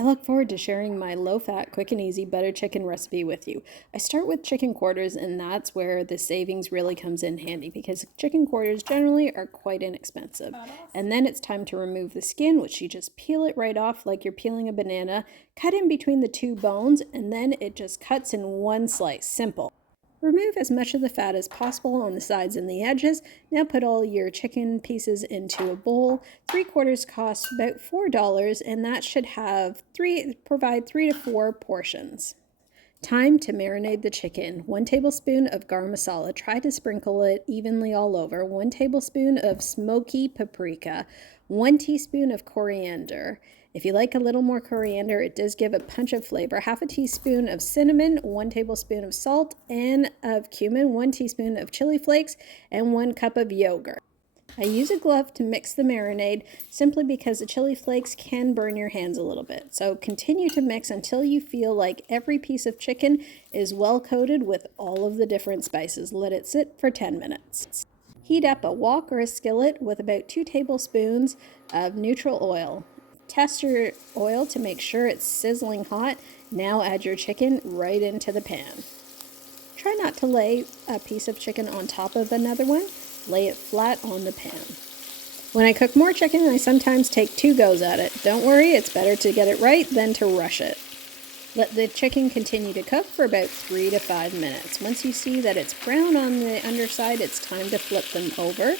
I look forward to sharing my low-fat, quick and easy butter chicken recipe with you. I start with chicken quarters, and that's where the savings really comes in handy because chicken quarters generally are quite inexpensive. And then it's time to remove the skin, which you just peel it right off like you're peeling a banana, cut in between the two bones, and then it just cuts in one slice. Simple. Remove as much of the fat as possible on the sides and the edges. Now put all your chicken pieces into a bowl. 3/4 costs about $4, and that should provide 3 to 4 portions. Time to marinate the chicken. 1 tablespoon of garam masala. Try to sprinkle it evenly all over. 1 tablespoon of smoky paprika. 1 teaspoon of coriander. If you like a little more coriander, it does give a punch of flavor. 1/2 teaspoon of cinnamon, 1 tablespoon of salt, and of cumin, 1 teaspoon of chili flakes, and 1 cup of yogurt. I use a glove to mix the marinade simply because the chili flakes can burn your hands a little bit. So continue to mix until you feel like every piece of chicken is well coated with all of the different spices. Let it sit for 10 minutes. Heat up a wok or a skillet with about 2 tablespoons of neutral oil. Test your oil to make sure it's sizzling hot. Now add your chicken right into the pan. Try not to lay a piece of chicken on top of another one. Lay it flat on the pan. When I cook more chicken, I sometimes take 2 goes at it. Don't worry, it's better to get it right than to rush it. Let the chicken continue to cook for about 3 to 5 minutes. Once you see that it's brown on the underside, it's time to flip them over.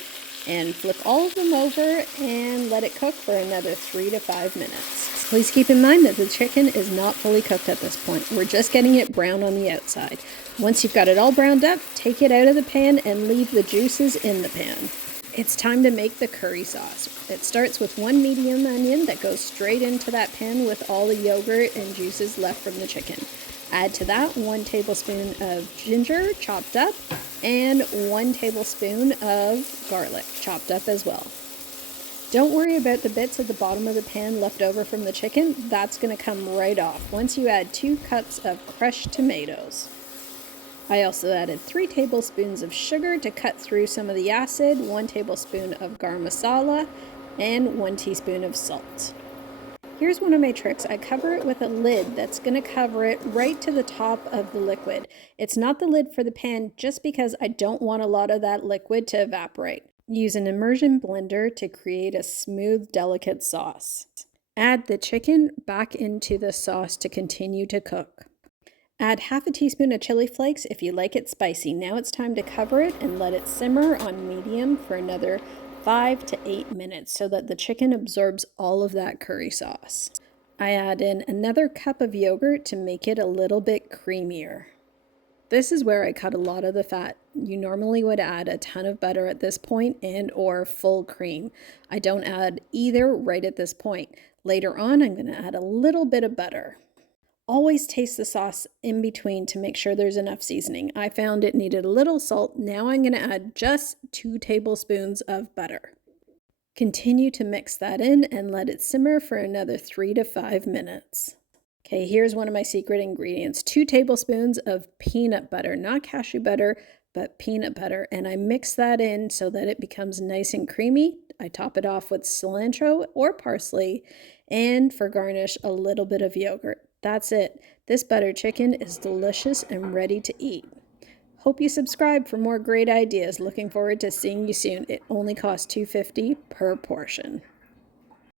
And flip all of them over and let it cook for another 3 to 5 minutes. Please keep in mind that the chicken is not fully cooked at this point. We're just getting it brown on the outside. Once you've got it all browned up, take it out of the pan and leave the juices in the pan. It's time to make the curry sauce. It starts with 1 medium onion that goes straight into that pan with all the yogurt and juices left from the chicken. Add to that 1 tablespoon of ginger chopped up and 1 tablespoon of garlic chopped up as well. Don't worry about the bits at the bottom of the pan left over from the chicken. That's going to come right off once you add 2 cups of crushed tomatoes. I also added 3 tablespoons of sugar to cut through some of the acid, 1 tablespoon of garam masala, and 1 teaspoon of salt. Here's one of my tricks. I cover it with a lid that's going to cover it right to the top of the liquid. It's not the lid for the pan just because I don't want a lot of that liquid to evaporate. Use an immersion blender to create a smooth, delicate sauce. Add the chicken back into the sauce to continue to cook. Add 1/2 teaspoon of chili flakes if you like it spicy. Now it's time to cover it and let it simmer on medium for another 5 to 8 minutes so that the chicken absorbs all of that curry sauce. I add in another cup of yogurt to make it a little bit creamier. This is where I cut a lot of the fat. You normally would add a ton of butter at this point and or full cream. I don't add either right at this point. Later on, I'm going to add a little bit of butter. Always taste the sauce in between to make sure there's enough seasoning. I found it needed a little salt. Now I'm going to add just 2 tablespoons of butter. Continue to mix that in and let it simmer for another 3 to 5 minutes. Okay, here's one of my secret ingredients. 2 tablespoons of peanut butter, not cashew butter, but peanut butter. And I mix that in so that it becomes nice and creamy. I top it off with cilantro or parsley, and for garnish, a little bit of yogurt. That's it. This butter chicken is delicious and ready to eat. Hope you subscribe for more great ideas. Looking forward to seeing you soon. It only costs $2.50 per portion.